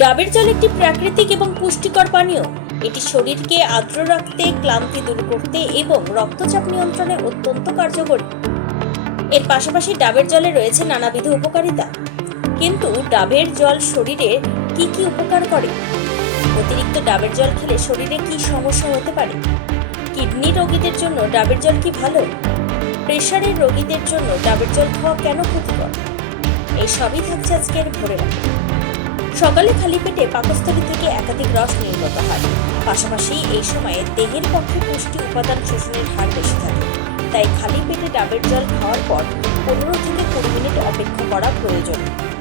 ডাবের জল একটি প্রাকৃতিক এবং পুষ্টিকর পানীয়। এটি শরীরকে আর্দ্র রাখতে, ক্লান্তি দূর করতে এবং রক্তচাপ নিয়ন্ত্রণে অত্যন্ত কার্যকরী। এর পাশাপাশি ডাবের জলে রয়েছে নানাবিধ উপকারিতা। কিন্তু ডাবের জল শরীরে কি কি উপকার করে? অতিরিক্ত ডাবের জল খেলে শরীরে কি সমস্যা হতে পারে? কিডনি রোগীদের জন্য ডাবের জল কি ভালো? প্রেসারের রোগীদের জন্য ডাবের জল খাওয়া কেন ক্ষতিকর? এই সবই থাকছে আজকের ভোরে রাখা। সকালে খালি পেটে পাকস্থলী থেকে একাধিক রস নির্গত হয়। পাশাপাশি এই সময়ে দেহের পক্ষে পুষ্টি উপাদান শোষণের হার বেশি থাকে। তাই খালি পেটে ডাবের জল খাওয়ার পর 15 থেকে 20 মিনিট অপেক্ষা করা প্রয়োজন।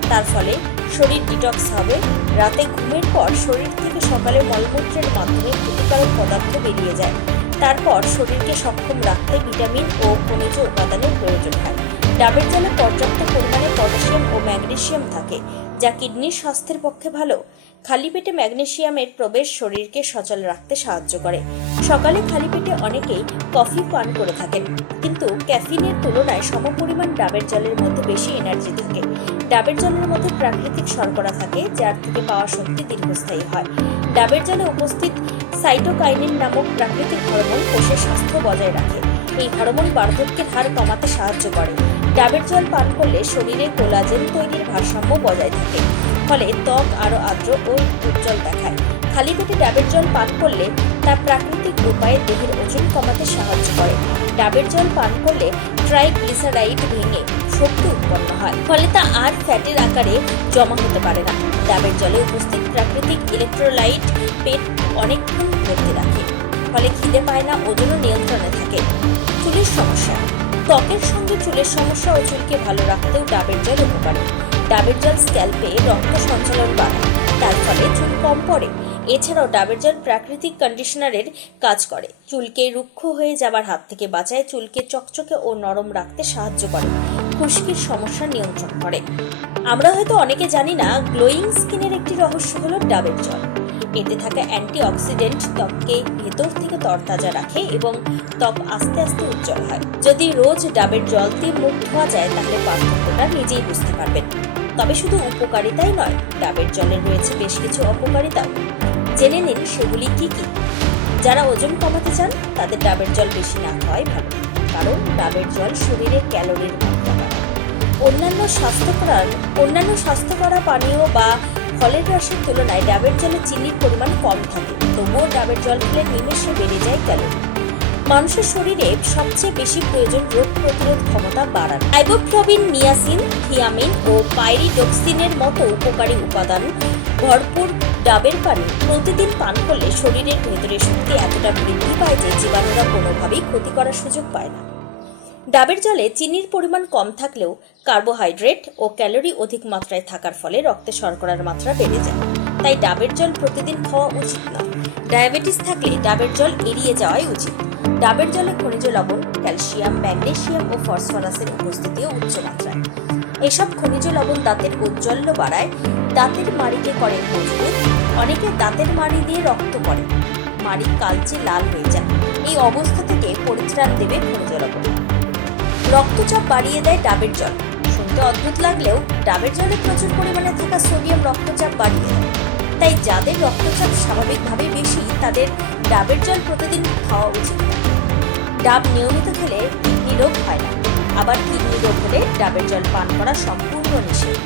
তার ফলে শরীর ডিটক্স হবে। রাতে ঘুমের পর শরীর থেকে সকালে মলমূত্রের মাধ্যমে ক্ষতিকারক পদার্থ বেরিয়ে যায়। তারপর শরীরকে সক্ষম রাখতে ভিটামিন ও খনিজ উপাদানের প্রয়োজন হয়। ডাবের জলে পর্যাপ্ত পরিমাণে পটাশিয়াম ও ম্যাগনেসিয়াম থাকে, যা কিডনির স্বাস্থ্যের পক্ষে ভালো। খালি পেটে ম্যাগনেসিয়ামের প্রবেশ শরীরকে সচল রাখতে সাহায্য করে। সকালে খালি পেটে অনেকেই কফি পান করে থাকেন, কিন্তু ক্যাফিনের তুলনায় সমপরিমাণ ডাবের জলের মধ্যে বেশি এনার্জি থাকে। ডাবের জলের মধ্যে প্রাকৃতিক শর্করা থাকে, যার থেকে পাওয়া শক্তি দীর্ঘস্থায়ী হয়। ডাবের জলে উপস্থিত সাইটোকাইনিন নামক প্রাকৃতিক হরমোন কোষের স্বাস্থ্য বজায় রাখে। এই হরমোন বার্ধক্যের হার কমাতে সাহায্য করে। ডাবের জল পান করলে শরীরে কোলাজেন তৈরির ভারসাম্য বজায় থাকে, ফলে ত্বক আরও আর্দ্র ও উজ্জ্বল দেখায়। খালি পেটে ডাবের জল পান করলে তা প্রাকৃতিক উপায়ে দেহের ওজন কমাতে সাহায্য করে। ডাবের জল পান করলে ট্রাইগ্লিসারাইড ভেঙে শক্তি উৎপন্ন হয়, ফলে তা আর ফ্যাটের আকারে জমা হতে পারে না। ডাবের জলে উপস্থিত প্রাকৃতিক ইলেকট্রোলাইট পেট অনেকক্ষণ ভর্তি রাখে, ফলে খিদে পায় না, ওজনও নিয়ন্ত্রণে থাকে। চুলের সমস্যা, ত্বকের সঙ্গে চুলের সমস্যা ও চুলকে ভালো রাখতেও ডাবের জল উপকারী। ডাবের জল স্ক্যাল্পে রক্ত সঞ্চালন বাড়ায়, তার ফলে চুল কম পড়ে। এছাড়াও ডাবের জল প্রাকৃতিক কন্ডিশনারের কাজ করে, চুলকে রুক্ষ হয়ে যাবার হাত থেকে বাঁচায়, চুলকে চকচকে ও নরম রাখতে সাহায্য করে, খুশকির সমস্যা নিয়ন্ত্রণ করে। আমরা হয়তো অনেকে জানি না, গ্লোয়িং স্কিনের একটি রহস্য হলো ডাবের জল। এতে থাকা অ্যান্টিঅক্সিডেন্ট ত্বককে ভেতর থেকে তরতাজা রাখে এবং ত্বক আস্তে আস্তে উজ্জ্বল হয়। যদি রোজ ডাবের জল দিয়ে মুখ ধোয়া যায়, তাহলে পার্থক্যটা নিজেই বুঝতে পারবেন। তবে শুধু উপকারিতাই নয়, ডাবের জলের রয়েছে বেশ কিছু অপকারিতাও। জেনে নিন সেগুলি কি কি। যারা ওজন কমাতে চান, তাদের ডাবের জল বেশি না খাওয়াই ভালো, কারণ ডাবের জল শরীরে ক্যালোরির মাত্রা বাড়ায়। অন্যান্য স্বাস্থ্যকর পানীয় বা ফলের রসের তুলনায় ডাবের জলে চিনির পরিমাণ কম থাকে, তবুও ডাবের জল খেলে নিমেষে বেড়ে যায় ক্যালোরি। মানুষের শরীরে সবচেয়ে বেশি প্রয়োজন রোগ প্রতিরোধ ক্ষমতা বাড়ানো। আইবোফ্লাভিন, নিয়াসিন, থিয়ামিন ও পাইরিডক্সিনের মতো উপকারী উপাদান ভরপুর ডাবের পানি প্রতিদিন পান করলে শরীরের ভেতরের শক্তি এতটা বৃদ্ধি পায় যে জীবাণুরা কোনোভাবেই ক্ষতি করার সুযোগ পায় না। ডাবের জলে চিনির পরিমাণ কম থাকলেও কার্বোহাইড্রেট ও ক্যালোরি অধিক মাত্রায় থাকার ফলে রক্তে শর্করার মাত্রা বেড়ে যায়। তাই ডাবের জল প্রতিদিন খাওয়া উচিত নয়। ডায়াবেটিস থাকলে ডাবের জল এড়িয়ে যাওয়াই উচিত। ডাবের জলে খনিজ লবণ, ক্যালসিয়াম, ম্যাগনেসিয়াম ও ফসফরাসের উপস্থিতিও উচ্চ মাত্রায়। এসব খনিজ লবণ দাঁতের ঔজ্জ্বল্য বাড়ায়, দাঁতের মাড়িকে করে মজবুত। অনেকে দাঁতের মাড়ি দিয়ে রক্ত পড়ে, মাড়ি কালচে লাল হয়ে যায়। এই অবস্থা থেকে পরিত্রাণ দেবে খনিজ লবণ। রক্তচাপ বাড়িয়ে দেয় ডাবের জল। শুনতে অদ্ভুত লাগলেও ডাবের জলে প্রচুর পরিমাণে থাকা সোডিয়াম রক্তচাপ বাড়িয়ে দেয়। তাই যাদের রক্তচাপ স্বাভাবিকভাবে বেশি, তাদের ডাবের জল প্রতিদিন খাওয়া উচিত নয়। ডাব নিয়মিত খেলে কিডনি রোগ হয় না। আবার কিডনি রোগ হলে ডাবের জল পান করা সম্পূর্ণ নিষেধ,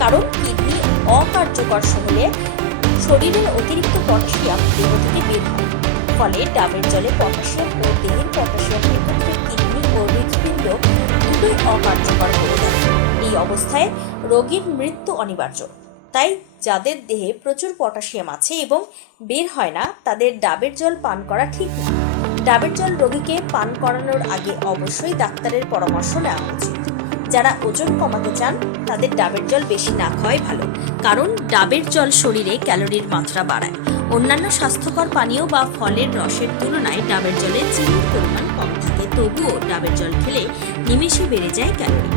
কারণ কিডনি অকার্যকর হলে শরীরের অতিরিক্ত পটাশিয়াম দেহ থেকে বের হয়। ফলে ডাবের জলে পটাশিয়াম ও দেহের পটাশিয়াম একত্রে কিডনি ও হৃৎপিণ্ড দুটোই অকার্যকর করে দেয়। এই অবস্থায় রোগীর মৃত্যু অনিবার্য। তাই যাদের দেহে প্রচুর পটাশিয়াম আছে এবং বের হয় না, তাদের ডাবের জল পান করা ঠিক না। ডাবের জল রোগীকে পান করানোর আগে অবশ্যই ডাক্তারের পরামর্শ নেওয়া উচিত। যারা ওজন কমাতে চান, তাদের ডাবের জল বেশি না খাওয়াই ভালো, কারণ ডাবের জল শরীরে ক্যালোরির মাত্রা বাড়ায়। অন্যান্য স্বাস্থ্যকর পানীয় বা ফলের রসের তুলনায় ডাবের জলে চিনির পরিমাণ কম থাকে, তবুও ডাবের জল খেলে নিমেষে বেড়ে যায় ক্যালোরি।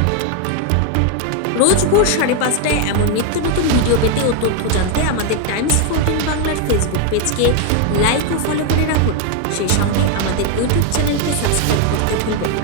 রোজ ভোর 5:30টায় এমন নিত্য নতুন ভিডিও পেতে ও তথ্য জানতে আমাদের টাইমস 14 বাংলার ফেসবুক পেজকে লাইক ও ফলো করে রাখুন। সেই সঙ্গে আমাদের ইউটিউব চ্যানেলকে সাবস্ক্রাইব করতে ভুলবেন না।